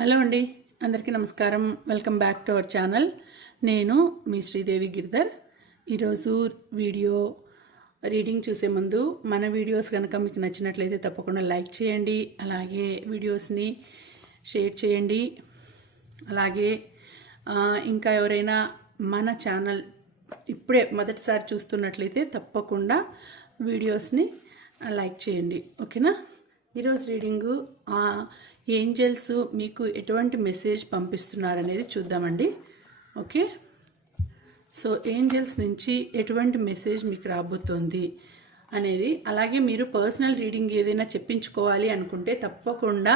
Hello అండి, అందరికీ నమస్కారం. Welcome back to our channel. నేను మీ శ్రీదేవి గిరిధర్. ఈరోజు వీడియో రీడింగ్ చూసే ముందు మన వీడియోస్ కనుక మీకు నచ్చినట్లయితే తప్పకుండా లైక్ చేయండి, అలాగే వీడియోస్ని షేర్ చేయండి. అలాగే ఇంకా ఎవరైనా మన ఛానల్ ఇప్పుడే మొదటిసారి చూస్తున్నట్లయితే తప్పకుండా వీడియోస్ని లైక్ చేయండి, ఓకేనా? ఈరోజు రీడింగు ఏంజెల్స్ మీకు ఎటువంటి మెసేజ్ పంపిస్తున్నారనేది చూద్దామండి. ఓకే, సో ఏంజెల్స్ నుంచి ఎటువంటి మెసేజ్ మీకు రాబోతోంది అనేది, అలాగే మీరు పర్సనల్ రీడింగ్ ఏదైనా చెప్పించుకోవాలి అనుకుంటే తప్పకుండా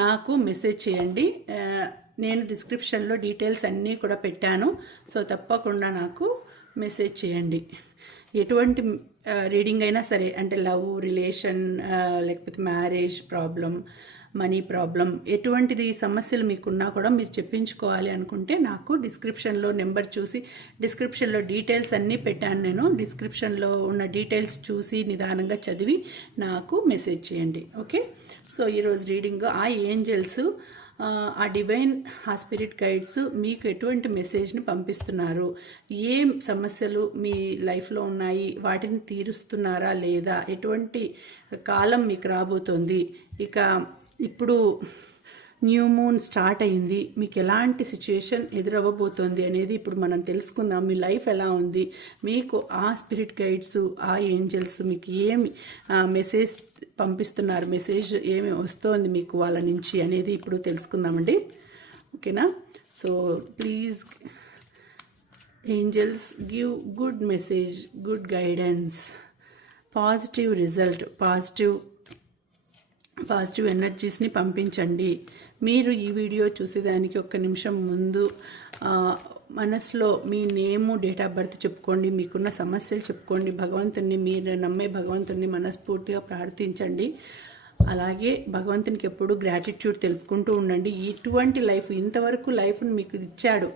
నాకు మెసేజ్ చేయండి. నేను డిస్క్రిప్షన్లో డీటెయిల్స్ అన్నీ కూడా పెట్టాను, సో తప్పకుండా నాకు మెసేజ్ చేయండి. ఎటువంటి రీడింగ్ అయినా సరే, అంటే లవ్, రిలేషన్, లేకపోతే మ్యారేజ్ ప్రాబ్లం, మనీ ప్రాబ్లం, ఎటువంటిది సమస్యలు మీకున్నా కూడా మీరు చెప్పించుకోవాలి అనుకుంటే నాకు డిస్క్రిప్షన్లో నెంబర్ చూసి, డిస్క్రిప్షన్లో డీటెయిల్స్ అన్నీ పెట్టాను. నేను డిస్క్రిప్షన్లో ఉన్న డీటెయిల్స్ చూసి నిదానంగా చదివి నాకు మెసేజ్ చేయండి. ఓకే, సో ఈరోజు రీడింగ్ ఆ ఏంజెల్స్, ఆ డివైన్, ఆ స్పిరిట్ గైడ్స్ మీకు ఎటువంటి మెసేజ్ని పంపిస్తున్నారు, ఏం సమస్యలు మీ లైఫ్లో ఉన్నాయి, వాటిని తీరుస్తున్నారా లేదా, ఎటువంటి కాలం మీకు రాబోతోంది, ఇక ఇప్పుడు న్యూ మూన్ స్టార్ట్ అయింది, మీకు ఎలాంటి సిచ్యుయేషన్ ఎదురవ్వబోతోంది అనేది ఇప్పుడు మనం తెలుసుకుందాం. మీ లైఫ్ ఎలా ఉంది, మీకు ఆ స్పిరిట్ గైడ్స్, ఆ ఏంజల్స్ మీకు ఏమి మెసేజ్ పంపిస్తున్నారు, మెసేజ్ ఏమి వస్తోంది మీకు వాళ్ళ నుంచి అనేది ఇప్పుడు తెలుసుకుందామండి. ఓకేనా? So please angels give good message, good guidance, positive result, positive ఎనర్జీస్ని పంపించండి. మీరు ఈ వీడియో చూసేదానికి ఒక్క నిమిషం ముందు మనసులో మీ నేము, డేట్ ఆఫ్ బర్త్ చెప్పుకోండి, మీకున్న సమస్యలు చెప్పుకోండి, భగవంతుని, మీరు నమ్మే భగవంతుని మనస్ఫూర్తిగా ప్రార్థించండి. అలాగే భగవంతునికి ఎప్పుడు గ్రాటిట్యూడ్ తెలుపుకుంటూ ఉండండి. ఇటువంటి లైఫ్, ఇంతవరకు లైఫ్ను మీకు ఇచ్చాడు,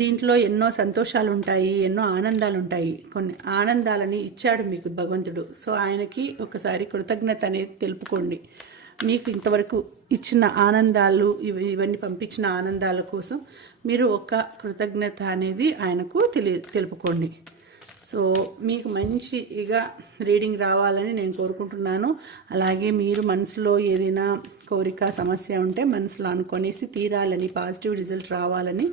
దీంట్లో ఎన్నో సంతోషాలు ఉంటాయి, ఎన్నో ఆనందాలు ఉంటాయి, కొన్ని ఆనందాలని ఇచ్చాడు మీకు భగవంతుడు. సో ఆయనకి ఒకసారి కృతజ్ఞత అనేది తెలుపుకోండి. మీకు ఇంతవరకు ఇచ్చిన ఆనందాలు, ఇవన్నీ పంపించిన ఆనందాల కోసం మీరు ఒక కృతజ్ఞత అనేది ఆయనకు తెలుపుకోండి. సో మీకు మంచిగా రీడింగ్ రావాలని నేను కోరుకుంటున్నాను. అలాగే మీరు మనసులో ఏదైనా కోరిక, సమస్య ఉంటే మనసులో అనుకొనేసి తీరాలని, పాజిటివ్ రిజల్ట్ రావాలని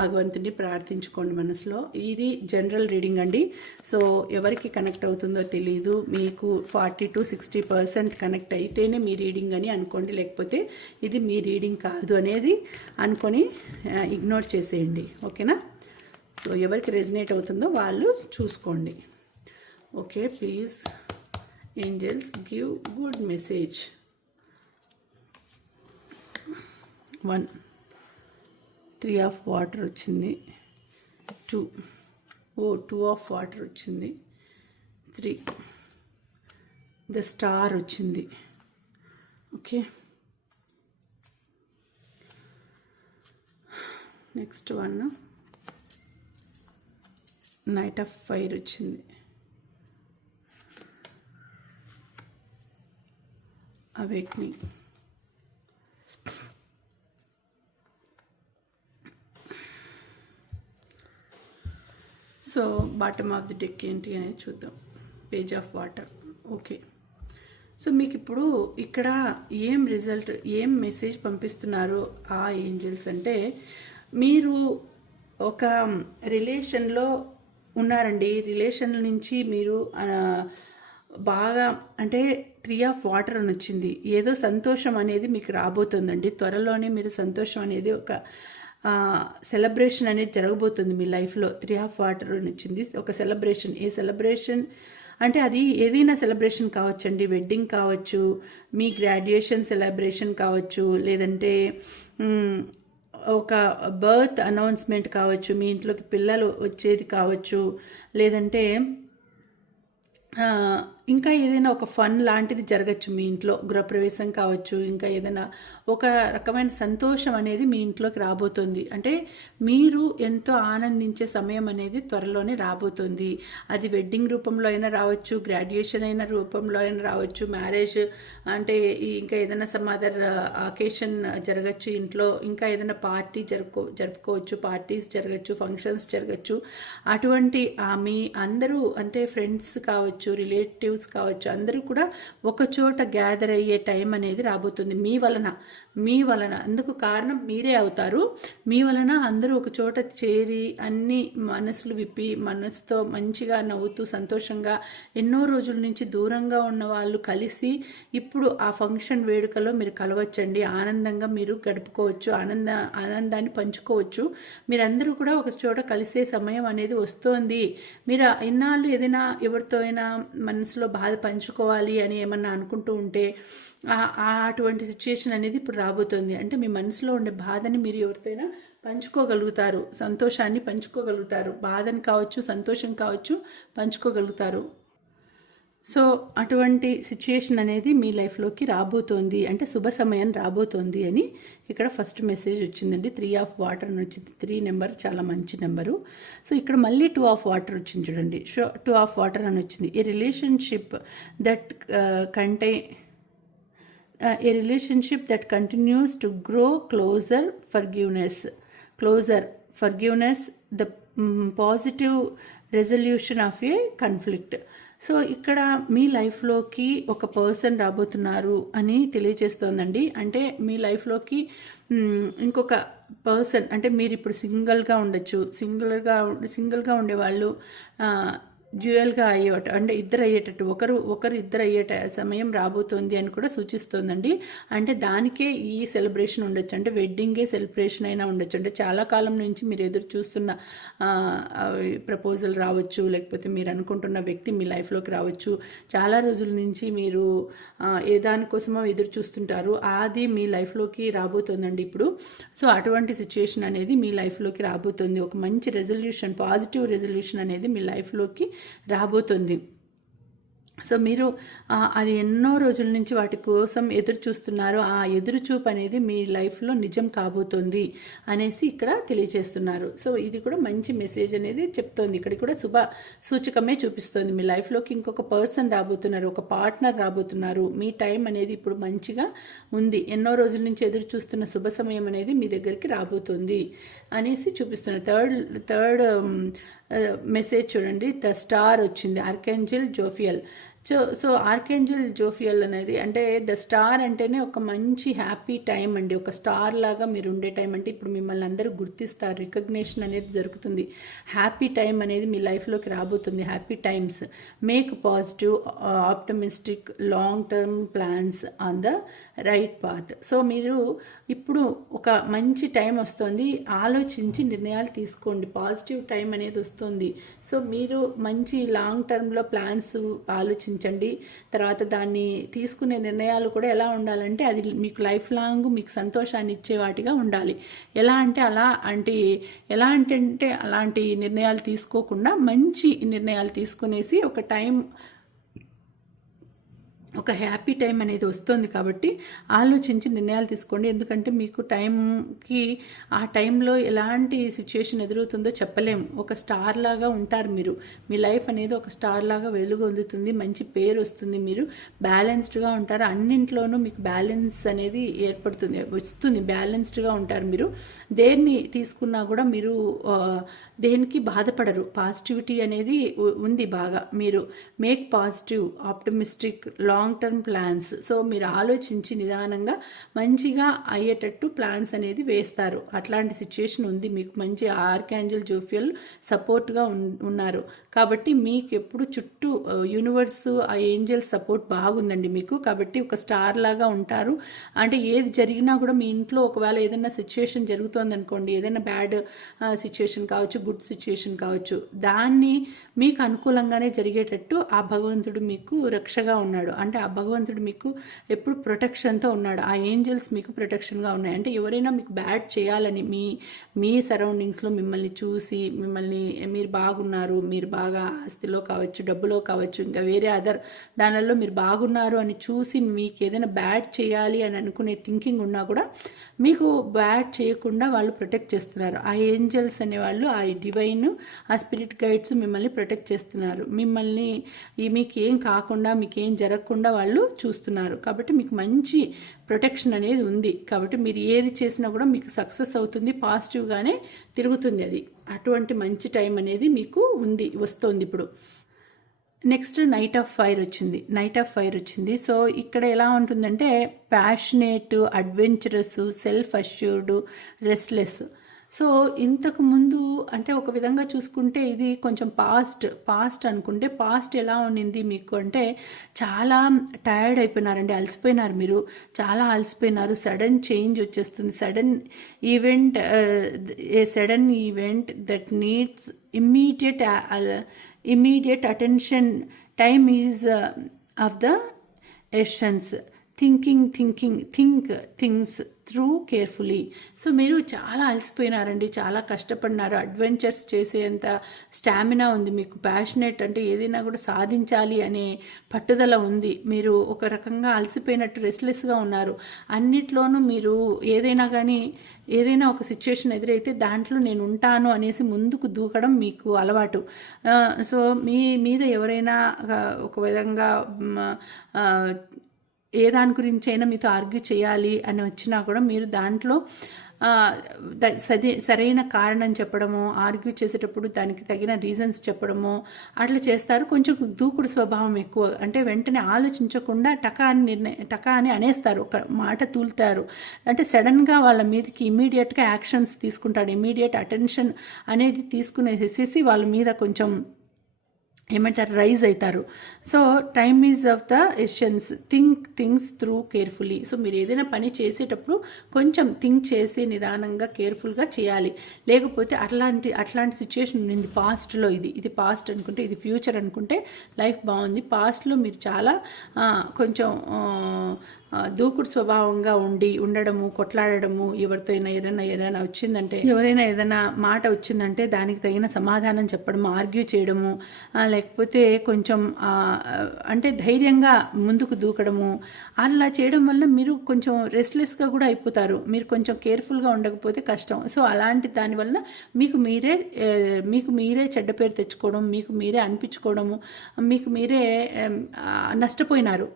భగవంతుని ప్రార్థించుకోండి మనసులో. ఇది జనరల్ రీడింగ్ అండి. సో ఎవరికి కనెక్ట్ అవుతుందో తెలియదు. మీకు 40 to 60% కనెక్ట్ అయితేనే మీ రీడింగ్ అని అనుకోండి, లేకపోతే ఇది మీ రీడింగ్ కాదు అనేది అనుకొని ఇగ్నోర్ చేసేయండి. ఓకేనా? సో ఎవరికి రెజినేట్ అవుతుందో వాళ్ళు చూసుకోండి. Okay, please angels give good message. 1 3 of water వచ్చింది, 2 ఆఫ్ వాటర్ వచ్చింది, 3 ద స్టార్ వచ్చింది. Okay, next 1 knight of fire వచ్చింది, awakening. So bottom of the deck ఏంటి అనేది చూద్దాం. Page of water. Okay, so మీకు ఇప్పుడు ఇక్కడ ఏం రిజల్ట్, ఏం మెసేజ్ పంపిస్తున్నారు ఆ ఏంజల్స్ అంటే, మీరు ఒక రిలేషన్లో ఉన్నారండి. రిలేషన్ నుంచి మీరు బాగా, అంటే 3 ఆఫ్ వాటర్ అని వచ్చింది, ఏదో సంతోషం అనేది మీకు రాబోతుందండి. త్వరలోనే మీరు సంతోషం అనేది, ఒక సెలబ్రేషన్ అనేది జరగబోతుంది మీ లైఫ్లో. 3 ఆఫ్ వాటర్ అని వచ్చింది, ఒక సెలబ్రేషన్. ఏ సెలబ్రేషన్ అంటే అది ఏదైనా సెలబ్రేషన్ కావచ్చండి. వెడ్డింగ్ కావచ్చు, మీ గ్రాడ్యుయేషన్ సెలబ్రేషన్ కావచ్చు, లేదంటే ఒక బర్త్ అనౌన్స్మెంట్ కావచ్చు, మీ ఇంట్లోకి పిల్లలు వచ్చేది కావచ్చు, లేదంటే ఇంకా ఏదైనా ఒక ఫన్ లాంటిది జరగచ్చు మీ ఇంట్లో, గృహప్రవేశం కావచ్చు, ఇంకా ఏదైనా ఒక రకమైన సంతోషం అనేది మీ ఇంట్లోకి రాబోతుంది. అంటే మీరు ఎంతో ఆనందించే సమయం అనేది త్వరలోనే రాబోతుంది. అది వెడ్డింగ్ రూపంలో అయినా రావచ్చు, గ్రాడ్యుయేషన్ అయిన రూపంలో అయినా రావచ్చు, మ్యారేజ్ అంటే ఇంకా ఏదైనా సమ్ అదర్ అకేషన్ జరగచ్చు ఇంట్లో, ఇంకా ఏదైనా పార్టీ జరుపుకోవచ్చు, పార్టీస్ జరగచ్చు, ఫంక్షన్స్ జరగచ్చు. అటువంటి మీ అందరూ అంటే ఫ్రెండ్స్ కావచ్చు, రిలేటివ్స్ కావచ్చు, అందరూ కూడా ఒక చోట గ్యాదర్ అయ్యే టైం అనేది రాబోతుంది మీ వలన అందుకు కారణం మీరే అవుతారు. మీ వలన అందరూ ఒక చోట చేరి అన్ని మనసులు విప్పి మనసుతో మంచిగా నవ్వుతూ సంతోషంగా ఎన్నో రోజుల నుంచి దూరంగా ఉన్న వాళ్ళు కలిసి ఇప్పుడు ఆ ఫంక్షన్ వేడుకలో మీరు కలవచ్చండి. ఆనందంగా మీరు గడుపుకోవచ్చు, ఆనందాన్ని పంచుకోవచ్చు. మీరందరూ కూడా ఒక చోట కలిసే సమయం అనేది వస్తోంది. మీరు ఇన్నాళ్ళు ఏదైనా ఎవరితో అయినా మనసులో బాధ పంచుకోవాలి అని ఏమన్నా అనుకుంటూ ఉంటే అటువంటి సిచ్యుయేషన్ అనేది ఇప్పుడు రాబోతుంది. అంటే మీ మనసులో ఉండే బాధని మీరు ఎవరితోనైనా పంచుకోగలుగుతారు, సంతోషాన్ని పంచుకోగలుగుతారు, బాధని కావచ్చు, సంతోషం కావచ్చు, పంచుకోగలుగుతారు. సో అటువంటి సిచ్యుయేషన్ అనేది మీ లైఫ్లోకి రాబోతోంది, అంటే శుభ సమయం రాబోతోంది అని ఇక్కడ ఫస్ట్ మెసేజ్ వచ్చిందండి. 3 ఆఫ్ వాటర్ అని వచ్చింది. 3 నెంబర్ చాలా మంచి నెంబరు. సో ఇక్కడ మళ్ళీ 2 ఆఫ్ వాటర్ వచ్చింది చూడండి. 2 ఆఫ్ వాటర్ అని వచ్చింది. A relationship that continues to grow closer forgiveness the positive resolution of a conflict. So ఇక్కడ మీ లైఫ్లోకి ఒక పర్సన్ రాబోతున్నారు అని తెలియజేస్తోందండి. అంటే మీ లైఫ్లోకి ఇంకొక పర్సన్, అంటే మీరు ఇప్పుడు సింగిల్గా ఉండొచ్చు, సింగిల్గా ఉండేవాళ్ళు డ్యూయల్గా అయ్యేట, అంటే ఇద్దరు అయ్యేటట్టు, ఒకరు ఇద్దరు అయ్యేట సమయం రాబోతోంది అని కూడా సూచిస్తోందండి. అంటే దానికే ఈ సెలబ్రేషన్ ఉండొచ్చు, అంటే వెడ్డింగే సెలబ్రేషన్ అయినా ఉండొచ్చు. అంటే చాలా కాలం నుంచి మీరు ఎదురు చూస్తున్న ప్రపోజల్ రావచ్చు, లేకపోతే మీరు అనుకుంటున్న వ్యక్తి మీ లైఫ్లోకి రావచ్చు. చాలా రోజుల నుంచి మీరు ఏ దానికోసమో ఎదురు చూస్తుంటారు, అది మీ లైఫ్లోకి రాబోతోందండి ఇప్పుడు. సో అటువంటి సిచ్యుయేషన్ అనేది మీ లైఫ్లోకి రాబోతుంది. ఒక మంచి రెజల్యూషన్, పాజిటివ్ రెజల్యూషన్ అనేది మీ లైఫ్లోకి రాబోతుంది. సో మీరు అది ఎన్నో రోజుల నుంచి వాటి కోసం ఎదురు చూస్తున్నారు, ఆ ఎదురు చూపు అనేది మీ లైఫ్లో నిజం కాబోతోంది అనేసి ఇక్కడ తెలియజేస్తున్నారు. సో ఇది కూడా మంచి మెసేజ్ అనేది చెప్తోంది. ఇక్కడ కూడా శుభ సూచకమే చూపిస్తోంది. మీ లైఫ్లోకి ఇంకొక పర్సన్ రాబోతున్నారు, ఒక పార్ట్నర్ రాబోతున్నారు. మీ టైం అనేది ఇప్పుడు మంచిగా ఉంది. ఎన్నో రోజుల నుంచి ఎదురు చూస్తున్న శుభ సమయం అనేది మీ దగ్గరికి రాబోతుంది అనేసి చూపిస్తున్నారు. థర్డ్ మెసేజ్ చూడండి. ద స్టార్ వచ్చింది, ఆర్కేంజెల్ జోఫియల్. సో ఆర్కేంజెల్ జోఫియల్ అనేది అంటే ద స్టార్ అంటేనే ఒక మంచి హ్యాపీ టైం అండి. ఒక స్టార్ లాగా మీరు ఉండే టైం, అంటే ఇప్పుడు మిమ్మల్ని అందరూ గుర్తిస్తారు, రికగ్నేషన్ అనేది జరుగుతుంది. హ్యాపీ టైం అనేది మీ లైఫ్లోకి రాబోతుంది. Happy times. Make positive optimistic long term plans on the right path. So మీరు ఇప్పుడు ఒక మంచి టైం వస్తుంది, ఆలోచించి నిర్ణయాలు తీసుకోండి. పాజిటివ్ టైం అనేది వస్తుంది. సో మీరు మంచి లాంగ్ టర్మ్లో ప్లాన్స్ ఆలోచించండి. తర్వాత దాన్ని తీసుకునే నిర్ణయాలు కూడా ఎలా ఉండాలంటే అది మీకు లైఫ్ లాంగ్ మీకు సంతోషాన్ని ఇచ్చే వాటిగా ఉండాలి. ఎలా అంటే అలాంటి నిర్ణయాలు తీసుకోకుండా మంచి నిర్ణయాలు తీసుకునేసి ఒక హ్యాపీ టైం అనేది వస్తుంది. కాబట్టి ఆలోచించి నిర్ణయాలు తీసుకోండి. ఎందుకంటే మీకు టైంకి ఆ టైంలో ఎలాంటి సిచ్యుయేషన్ ఎదురవుతుందో చెప్పలేము. ఒక స్టార్ లాగా ఉంటారు మీరు. మీ లైఫ్ అనేది ఒక స్టార్ లాగా వెలుగొందుతుంది, మంచి పేరు వస్తుంది, మీరు బ్యాలెన్స్డ్గా ఉంటారు. అన్నింట్లోనూ మీకు బ్యాలెన్స్ అనేది వస్తుంది, బ్యాలెన్స్డ్గా ఉంటారు. మీరు దేన్ని తీసుకున్నా కూడా మీరు దేనికి బాధపడరు. పాజిటివిటీ అనేది ఉంది బాగా. మీరు make positive optimistic long term plans. So మీరు ఆలోచించి నిదానంగా మంచిగా అయ్యేటట్టు ప్లాన్స్ అనేది వేస్తారు. అట్లాంటి సిచ్యుయేషన్ ఉంది మీకు. మంచి ఆర్కాంజెల్ జోఫియల్ సపోర్ట్గా ఉన్నారు. కాబట్టి మీకు ఎప్పుడు చుట్టూ యూనివర్స్, ఆ ఏంజల్స్ సపోర్ట్ బాగుందండి మీకు. కాబట్టి ఒక స్టార్ లాగా ఉంటారు. అంటే ఏది జరిగినా కూడా మీ ఇంట్లో ఒకవేళ ఏదైనా సిచ్యుయేషన్ జరుగుతోంది అనుకోండి, ఏదైనా బ్యాడ్ సిచ్యుయేషన్ కావచ్చు, గుడ్ సిచ్యుయేషన్ కావచ్చు, దాన్ని మీకు అనుకూలంగానే జరిగేటట్టు ఆ భగవంతుడు మీకు రక్షగా ఉన్నాడు. అంటే అంటే ఆ భగవంతుడు మీకు ఎప్పుడు ప్రొటెక్షన్తో ఉన్నాడు. ఆ ఏంజల్స్ మీకు ప్రొటెక్షన్గా ఉన్నాయి. అంటే ఎవరైనా మీకు బ్యాడ్ చేయాలని మీ సరౌండింగ్స్లో మిమ్మల్ని చూసి మీరు బాగున్నారు, మీరు బాగా ఆస్తిలో కావచ్చు, డబ్బులో కావచ్చు, ఇంకా వేరే అదర్ దానిలో మీరు బాగున్నారు అని చూసి మీకు ఏదైనా బ్యాడ్ చేయాలి అని అనుకునే థింకింగ్ ఉన్నా కూడా మీకు బ్యాడ్ చేయకుండా వాళ్ళు ప్రొటెక్ట్ చేస్తున్నారు. ఆ ఏంజల్స్ అనేవాళ్ళు, ఆ డివైన్, ఆ స్పిరిట్ గైడ్స్ మిమ్మల్ని ప్రొటెక్ట్ చేస్తున్నారు. మిమ్మల్ని మీకు ఏం కాకుండా, మీకు ఏం జరగకుండా వాళ్ళు చూస్తున్నారు. కాబట్టి మీకు మంచి ప్రొటెక్షన్ అనేది ఉంది. కాబట్టి మీరు ఏది చేసినా కూడా మీకు సక్సెస్ అవుతుంది, పాజిటివ్గానే తిరుగుతుంది అది. అటువంటి మంచి టైం అనేది మీకు వస్తుంది ఇప్పుడు. నెక్స్ట్ నైట్ ఆఫ్ ఫైర్ వచ్చింది. సో ఇక్కడ ఎలా ఉంటుందంటే passionate, adventurous, self assured, restless. So ఇంతకు ముందు అంటే ఒక విధంగా చూసుకుంటే ఇది కొంచెం పాస్ట్ అనుకుంటే పాస్ట్ ఎలా ఉండింది మీకు అంటే చాలా టైర్డ్ అయిపోయినారండి, అలసిపోయినారు, మీరు చాలా అలసిపోయినారు. సడన్ చేంజ్ వచ్చేస్తుంది, sudden event that needs immediate attention. Time is of the essence. Think things through carefully. So మీరు చాలా అలసిపోయినారండి, చాలా కష్టపడినారు, అడ్వెంచర్స్ చేసేంత స్టామినా ఉంది మీకు. ప్యాషనేట్ అంటే ఏదైనా కూడా సాధించాలి అనే పట్టుదల ఉంది. మీరు ఒక రకంగా అలసిపోయినట్టు రెస్ట్లెస్గా ఉన్నారు. అన్నిట్లోనూ మీరు ఏదైనా ఒక సిచ్యువేషన్ ఎదురైతే దాంట్లో నేను ఉంటాను అనేసి ముందుకు దూకడం మీకు అలవాటు. సో మీ మీద ఎవరైనా ఒక విధంగా ఏ దాని గురించి అయినా మీతో ఆర్గ్యూ చేయాలి అని వచ్చినా కూడా మీరు దాంట్లో సరైన కారణం చెప్పడము, ఆర్గ్యూ చేసేటప్పుడు దానికి తగిన రీజన్స్ చెప్పడము అట్లా చేస్తారు. కొంచెం దూకుడు స్వభావం ఎక్కువ, అంటే వెంటనే ఆలోచించకుండా టకా అని అనేస్తారు, ఒక మాట తూలుతారు. అంటే సడన్గా వాళ్ళ మీదకి ఇమీడియట్గా యాక్షన్స్ తీసుకుంటాడు. ఇమీడియట్ అటెన్షన్ అనేది తీసుకునేసేసి వాళ్ళ మీద కొంచెం రైజ్ అవుతారు. So time is of the essence. Things through carefully. So మీరు ఏదైనా పని చేసేటప్పుడు కొంచెం థింక్ చేసి నిదానంగా కేర్ఫుల్గా చేయాలి. లేకపోతే అట్లాంటి సిచ్యుయేషన్ ఉంది పాస్ట్లో. ఇది పాస్ట్ అనుకుంటే, ఇది ఫ్యూచర్ అనుకుంటే లైఫ్ బాగుంది. పాస్ట్లో మీరు చాలా కొంచెం దూకుడు స్వభావంగా ఉండడము, కొట్లాడడము, ఎవరితో ఏదైనా వచ్చిందంటే, ఎవరైనా ఏదైనా మాట వచ్చిందంటే దానికి తగిన సమాధానం చెప్పడము, ఆర్గ్యూ చేయడము, లేకపోతే కొంచెం అంటే ధైర్యంగా ముందుకు దూకడము, అలా చేయడం వల్ల మీరు కొంచెం రెస్ట్లెస్గా కూడా అయిపోతారు. మీరు కొంచెం కేర్ఫుల్గా ఉండకపోతే కష్టం. సో అలాంటి దానివల్ల మీకు మీరే చెడ్డ పేరు తెచ్చుకోవడం, మీకు మీరే అనిపించుకోవడము, మీకు మీరే నష్టపోయినారు,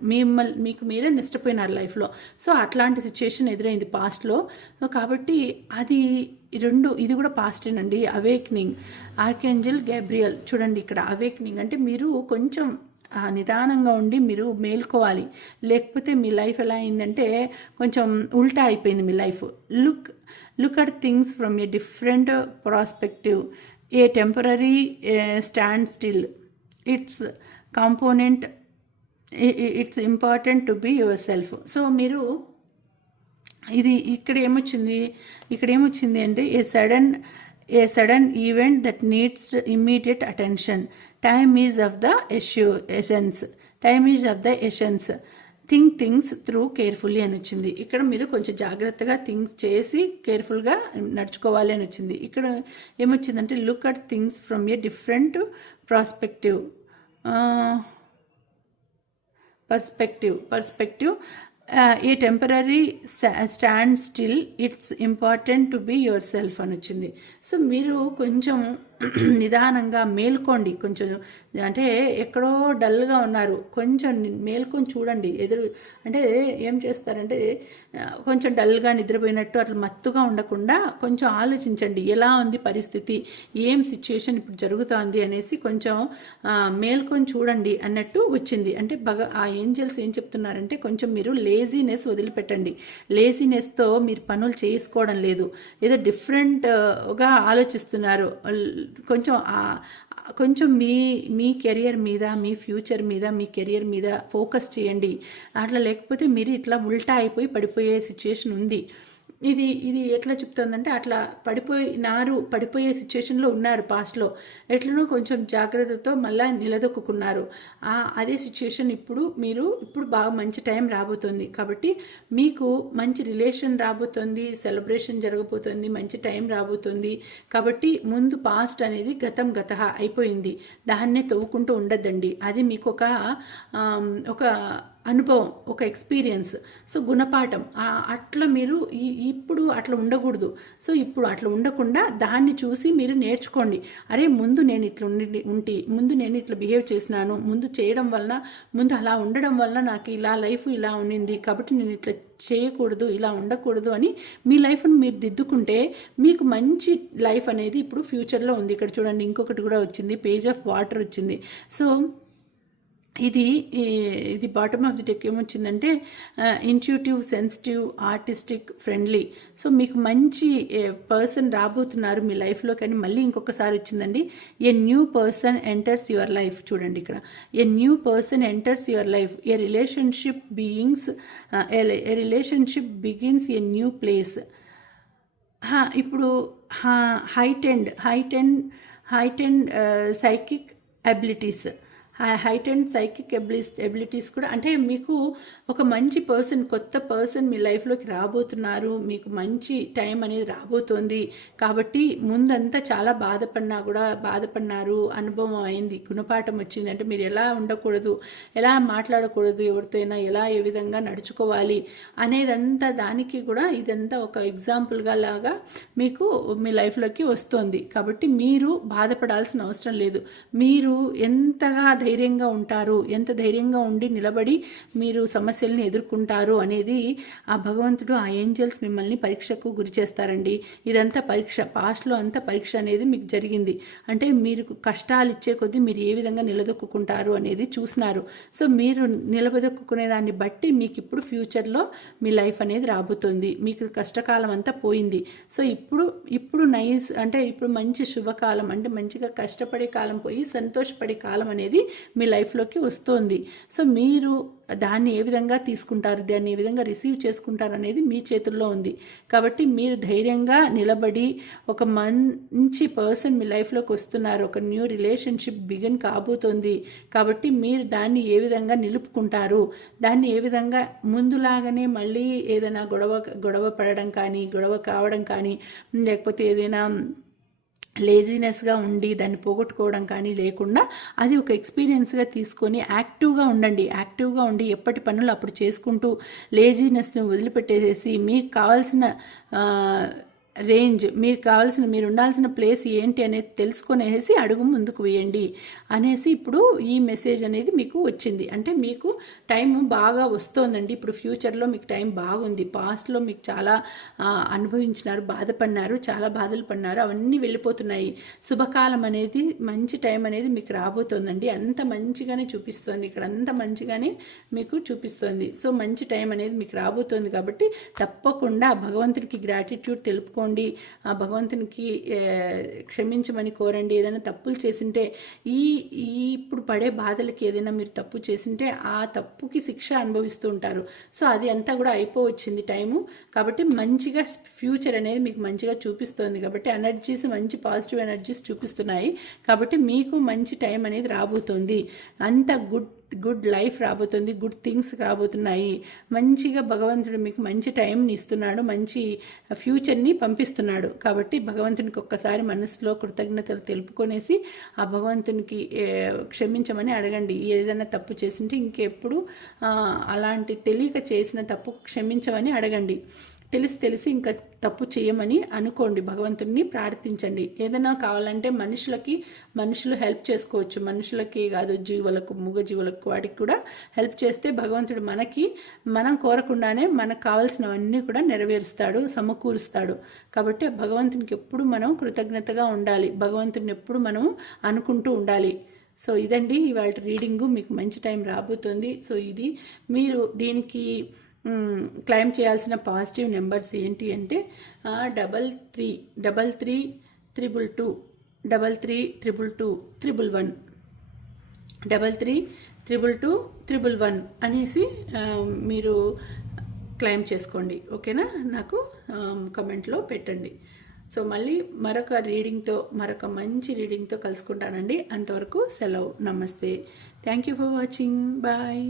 మీకు మీరే నష్టపోయినారు లైఫ్లో. సో అట్లాంటి సిచ్యుయేషన్ ఎదురైంది పాస్ట్లో. కాబట్టి ఇది కూడా పాస్టేనండి. Awakening, archangel Gabriel. చూడండి ఇక్కడ అవేక్నింగ్ అంటే మీరు కొంచెం నిదానంగా ఉండి మీరు మేల్కోవాలి. లేకపోతే మీ లైఫ్ ఎలా అయిందంటే కొంచెం ఉల్టా అయిపోయింది మీ life. Look at things from a different prospective. A temporary standstill. It's important to be yourself. So మీరు ఇక్కడ ఏమొచ్చింది అంటే a sudden event that needs immediate attention. Time is of the essence. Things through carefully అని వచ్చింది. ఇక్కడ మీరు కొంచెం జాగ్రత్తగా థింక్ చేసి కేర్ఫుల్గా నడుచుకోవాలి అని వచ్చింది. ఇక్కడ ఏమొచ్చిందంటే look at things from a different perspective. A temporary standstill. It's important to be yourself అని వచ్చింది. సో మీరు కొంచెం నిదానంగా మేల్కోండి. కొంచెం అంటే ఎక్కడో డల్గా ఉన్నారు, కొంచెం మేల్కొని చూడండి. అంటే ఏం చేస్తారంటే కొంచెం డల్గా నిద్రపోయినట్టు అట్లా మత్తుగా ఉండకుండా కొంచెం ఆలోచించండి, ఎలా ఉంది పరిస్థితి, ఏం సిచ్యుయేషన్ ఇప్పుడు జరుగుతోంది అనేసి కొంచెం మేల్కొని చూడండి అన్నట్టు వచ్చింది. అంటే ఆ ఏంజల్స్ ఏం చెప్తున్నారంటే కొంచెం మీరు లేజీనెస్ వదిలిపెట్టండి. లేజీనెస్తో మీరు పనులు చేసుకోవడం లేదు, ఏదో డిఫరెంట్గా ఆలోచిస్తున్నారు. కొంచెం మీ కెరియర్ మీద, మీ ఫ్యూచర్ మీద, మీ కెరియర్ మీద ఫోకస్ చేయండి. అట్లా లేకపోతే మీరు ఇట్లా ఉల్టా అయిపోయి పడిపోయే సిచ్యుయేషన్ ఉంది. ఇది ఇది ఎట్లా చెప్తుందంటే అట్లా పడిపోయే సిచ్యువేషన్లో ఉన్నారు పాస్ట్లో, ఎట్లనో కొంచెం జాగ్రత్తతో మళ్ళీ నిలదొక్కున్నారు. అదే సిచ్యువేషన్ ఇప్పుడు బాగా మంచి టైం రాబోతుంది. కాబట్టి మీకు మంచి రిలేషన్ రాబోతుంది, సెలబ్రేషన్ జరగబోతుంది, మంచి టైం రాబోతుంది. కాబట్టి ముందు పాస్ట్ అనేది గతం గతహ అయిపోయింది, దాన్నే తవ్వుకుంటూ ఉండద్దండి. అది మీకు ఒక అనుభవం, ఒక ఎక్స్పీరియన్స్, సో గుణపాఠం. అట్లా మీరు ఇప్పుడు అట్లా ఉండకూడదు. సో ఇప్పుడు అట్లా ఉండకుండా దాన్ని చూసి మీరు నేర్చుకోండి. అరే ముందు నేను ఇట్లా ముందు నేను ఇట్లా బిహేవ్ చేసినాను, ముందు చేయడం వలన, ముందు అలా ఉండడం వలన నాకు ఇలా లైఫ్ ఇలా ఉండింది, కాబట్టి నేను ఇట్లా చేయకూడదు, ఇలా ఉండకూడదు అని మీ లైఫ్ను మీరు దిద్దుకుంటే మీకు మంచి లైఫ్ అనేది ఇప్పుడు ఫ్యూచర్లో ఉంది. ఇక్కడ చూడండి, ఇంకొకటి కూడా వచ్చింది, పేజ్ ఆఫ్ వాటర్ వచ్చింది. సో ఇది బాటమ్ ఆఫ్ ది డెక్ ఏమొచ్చిందంటే intuitive, sensitive, artistic, friendly. So మీకు మంచి పర్సన్ రాబోతున్నారు మీ లైఫ్లో. కానీ మళ్ళీ ఇంకొకసారి వచ్చిందండి, a new person enters your life. చూడండి ఇక్కడ, a new person enters your life, a relationship begins a new place. ఇప్పుడు heightened psychic abilities, heightened psychic abilities కూడా, అంటే మీకు ఒక మంచి పర్సన్, కొత్త పర్సన్ మీ లైఫ్లోకి రాబోతున్నారు, మీకు మంచి టైం అనేది రాబోతోంది. కాబట్టి ముందంతా చాలా బాధపడినారు, అనుభవం అయింది, గుణపాఠం వచ్చింది. అంటే మీరు ఎలా ఉండకూడదు, ఎలా మాట్లాడకూడదు, ఎవరితో అయినా ఎలా ఏ విధంగా నడుచుకోవాలి అనేదంతా, దానికి కూడా ఇదంతా ఒక ఎగ్జాంపుల్గా లాగా మీకు మీ లైఫ్లోకి వస్తుంది. కాబట్టి మీరు బాధపడాల్సిన అవసరం లేదు. మీరు ఎంతగా ధైర్యంగా ఉంటారు, ఎంత ధైర్యంగా ఉండి నిలబడి మీరు సమస్యల్ని ఎదుర్కొంటారు అనేది ఆ భగవంతుడు, ఆ ఏంజల్స్ మిమ్మల్ని పరీక్షకు గురి చేస్తారండి. ఇదంతా పరీక్ష, పాస్ట్లో అంతా పరీక్ష అనేది మీకు జరిగింది. అంటే మీరు కష్టాలు ఇచ్చే కొద్దీ మీరు ఏ విధంగా నిలదొక్కుంటారు అనేది చూసినారు. సో మీరు నిలబదొక్కునే దాన్ని బట్టి మీకు ఇప్పుడు ఫ్యూచర్లో మీ లైఫ్ అనేది రాబోతుంది. మీకు కష్టకాలం అంతా పోయింది. సో ఇప్పుడు నైస్, అంటే ఇప్పుడు మంచి శుభకాలం, అంటే మంచిగా కష్టపడే కాలం పోయి సంతోషపడే కాలం అనేది మీ లైఫ్లోకి వస్తుంది. సో మీరు దాన్ని ఏ విధంగా తీసుకుంటారు, దాన్ని ఏ విధంగా రిసీవ్ చేసుకుంటారు అనేది మీ చేతుల్లో ఉంది. కాబట్టి మీరు ధైర్యంగా నిలబడి, ఒక మంచి పర్సన్ మీ లైఫ్లోకి వస్తున్నారు, ఒక న్యూ రిలేషన్షిప్ బిగిన్ కాబోతుంది. కాబట్టి మీరు దాన్ని ఏ విధంగా నిలుపుకుంటారు, దాన్ని ఏ విధంగా ముందులాగానే మళ్ళీ ఏదైనా గొడవ పడడం కానీ, గొడవ కావడం కానీ, లేకపోతే ఏదైనా లేజినెస్గా ఉండి దాన్ని పోగొట్టుకోవడం కానీ లేకుండా, అది ఒక ఎక్స్పీరియన్స్గా తీసుకొని యాక్టివ్గా ఉండి ఎప్పటి పనులు అప్పుడు చేసుకుంటూ లేజినెస్ని వదిలిపెట్టేసేసి మీకు కావాల్సిన రేంజ్, మీరు ఉండాల్సిన ప్లేస్ ఏంటి అనేది తెలుసుకొనేసి అడుగు ముందుకు వేయండి అనేసి ఇప్పుడు ఈ మెసేజ్ అనేది మీకు వచ్చింది. అంటే మీకు టైం బాగా వస్తోందండి. ఇప్పుడు ఫ్యూచర్లో మీకు టైం బాగుంది. పాస్ట్లో మీకు చాలా అనుభవించినారు, బాధపడినారు, చాలా బాధలు పడినారు, అవన్నీ వెళ్ళిపోతున్నాయి. శుభకాలం అనేది, మంచి టైం అనేది మీకు రాబోతోందండి. అంత మంచిగానే చూపిస్తోంది ఇక్కడ, అంత మంచిగానే మీకు చూపిస్తోంది. సో మంచి టైం అనేది మీకు రాబోతోంది. కాబట్టి తప్పకుండా భగవంతుడికి గ్రాటిట్యూడ్ తెలుపుకోండి, ఆ భగవంతునికి క్షమించమని కోరండి. ఏదైనా తప్పులు చేసింటే, ఇప్పుడు పడే బాధలకి ఏదైనా మీరు తప్పు చేసింటే ఆ తప్పుకి శిక్ష అనుభవిస్తూ ఉంటారు. సో అది అంతా కూడా అయిపోవచ్చింది టైము. కాబట్టి మంచిగా ఫ్యూచర్ అనేది మీకు మంచిగా చూపిస్తోంది. కాబట్టి ఎనర్జీస్, మంచి పాజిటివ్ ఎనర్జీస్ చూపిస్తున్నాయి. కాబట్టి మీకు మంచి టైం అనేది రాబోతోంది. అంత గుడ్ లైఫ్ రాబోతుంది, గుడ్ థింగ్స్ రాబోతున్నాయి. మంచిగా భగవంతుడు మీకు మంచి టైంని ఇస్తున్నాడు, మంచి ఫ్యూచర్ని పంపిస్తున్నాడు. కాబట్టి భగవంతునికి ఒక్కసారి మనసులో కృతజ్ఞతలు తెలుపుకొనేసి ఆ భగవంతునికి క్షమించమని అడగండి. ఏదైనా తప్పు చేసింటే ఇంకెప్పుడు అలాంటి తెలియక చేసిన తప్పు క్షమించమని అడగండి. తెలిసి ఇంకా తప్పు చేయమని అనుకోండి, భగవంతుడిని ప్రార్థించండి. ఏదైనా కావాలంటే మనుషులు హెల్ప్ చేసుకోవచ్చు, మనుషులకి కాదు, జీవులకు, మూగజీవులకు, వాటికి కూడా హెల్ప్ చేస్తే భగవంతుడు మనం కోరకుండానే మనకు కావాల్సినవన్నీ కూడా నెరవేరుస్తాడు, సమకూరుస్తాడు. కాబట్టి భగవంతునికి ఎప్పుడు మనం కృతజ్ఞతగా ఉండాలి, భగవంతుడిని ఎప్పుడు మనం అనుకుంటూ ఉండాలి. సో ఇదండి ఇవాళ రీడింగు. మీకు మంచి టైం రాబోతుంది. సో ఇది మీరు దీనికి క్లైమ్ చేయాల్సిన పాజిటివ్ నెంబర్స్ ఏంటి అంటే 333322 332211 332211 అనేసి మీరు క్లెయిమ్ చేసుకోండి. ఓకేనా? నాకు కమెంట్లో పెట్టండి. సో మళ్ళీ మరొక మంచి రీడింగ్తో కలుసుకుంటానండి. అంతవరకు సెలవు. నమస్తే. Thank you for watching. Bye.